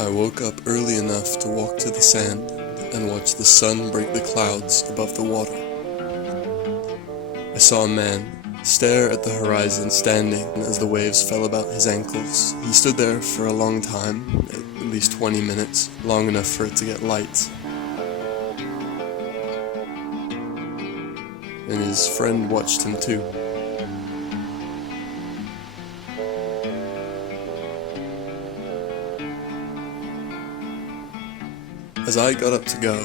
I woke up early enough to walk to the sand and watch the sun break the clouds above the water. I saw a man stare at the horizon, standing as the waves fell about his ankles. He stood there for a long time, at least 20 minutes, long enough for it to get light. And his friend watched him too. As I got up to go,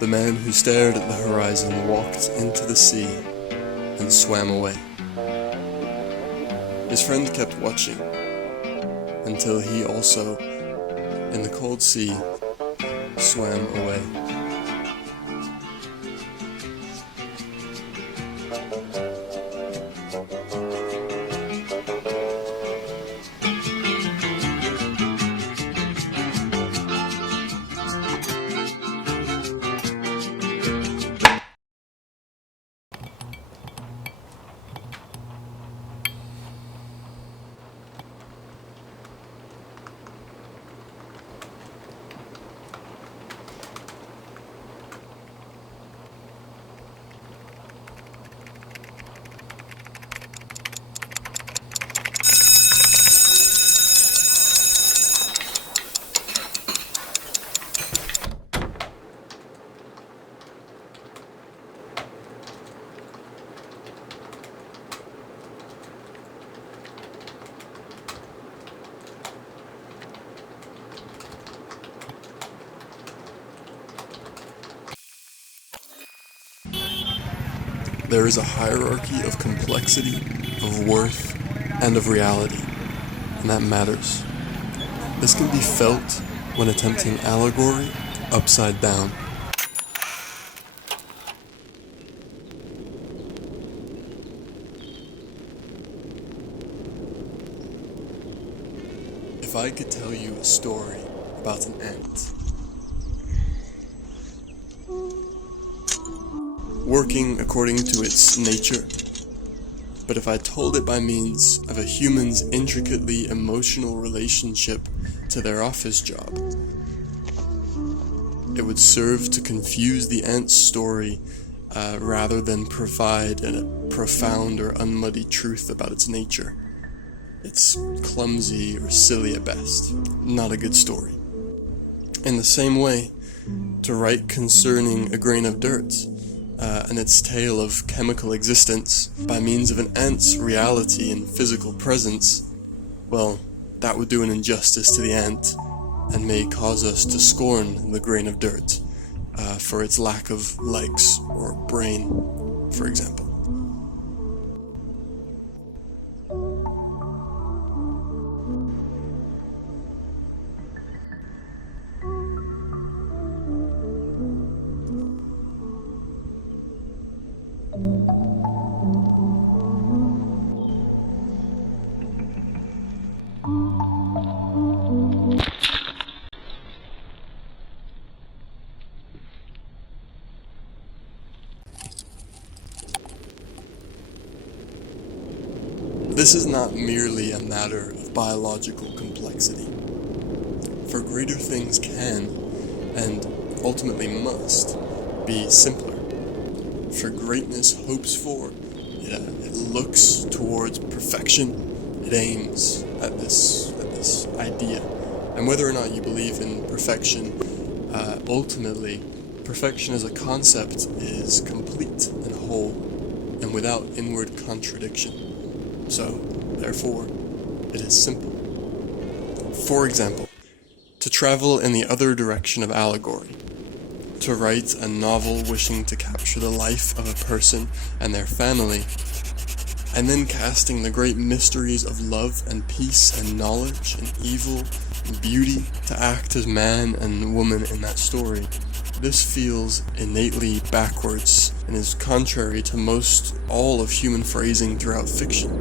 the man who stared at the horizon walked into the sea and swam away. His friend kept watching until he also, in the cold sea, swam away. There is a hierarchy of complexity, of worth, and of reality, and that matters. This can be felt when attempting allegory upside down. If I could tell you a story about an ant working according to its nature, but if I told it by means of a human's intricately emotional relationship to their office job, it would serve to confuse the ant's story rather than provide a profound or unmuddied truth about its nature. It's clumsy or silly at best, not a good story. In the same way, to write concerning a grain of dirt and its tale of chemical existence by means of an ant's reality and physical presence, well, that would do an injustice to the ant and may cause us to scorn the grain of dirt for its lack of legs or brain, for example. This is not merely a matter of biological complexity, for greater things can, and ultimately must, be simpler. For greatness hopes for, it looks towards perfection, it aims at this idea. And whether or not you believe in perfection, ultimately, perfection as a concept is complete and whole, and without inward contradiction. So, therefore, it is simple. For example, to travel in the other direction of allegory, to write a novel wishing to capture the life of a person and their family, and then casting the great mysteries of love and peace and knowledge and evil and beauty to act as man and woman in that story. This feels innately backwards and is contrary to most all of human phrasing throughout fiction.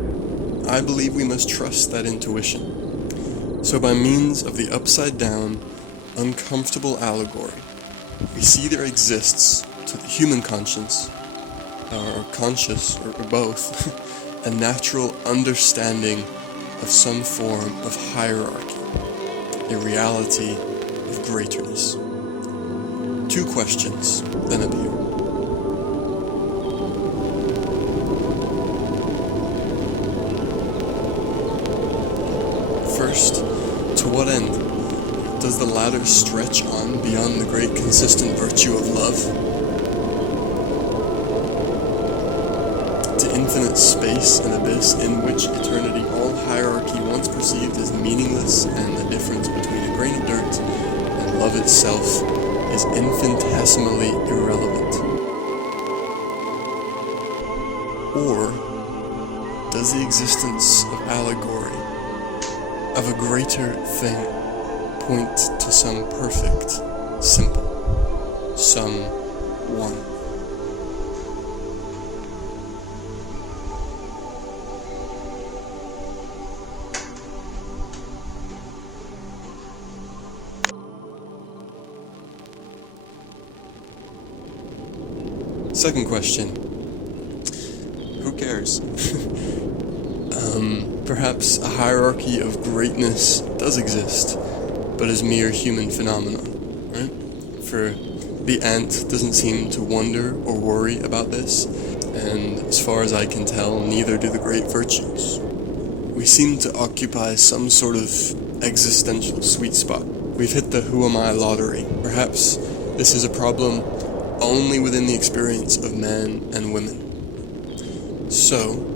I believe we must trust that intuition. So by means of the upside-down, uncomfortable allegory, we see there exists, to the human conscience, or conscious, or both, a natural understanding of some form of hierarchy. a reality of greaterness. Two questions then appear. First, to what end? Does the ladder stretch on beyond the great consistent virtue of love? To infinite space and abyss in which eternity, all hierarchy once perceived as meaningless, and the difference between a grain of dirt and love itself is infinitesimally irrelevant? Or does the existence of allegory, of a greater thing, point to some perfect, simple, some one? Second question. Who cares? Perhaps a hierarchy of greatness does exist, but is mere human phenomenon, right? For the ant doesn't seem to wonder or worry about this, and as far as I can tell, neither do the great virtues. We seem to occupy some sort of existential sweet spot. We've hit the who am I lottery. Perhaps this is a problem only within the experience of men and women. So,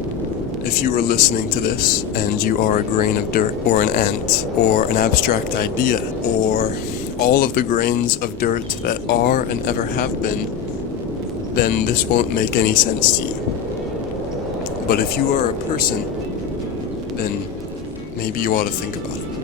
if you were listening to this, and you are a grain of dirt, or an ant, or an abstract idea, or all of the grains of dirt that are and ever have been, then this won't make any sense to you. But if you are a person, then maybe you ought to think about it.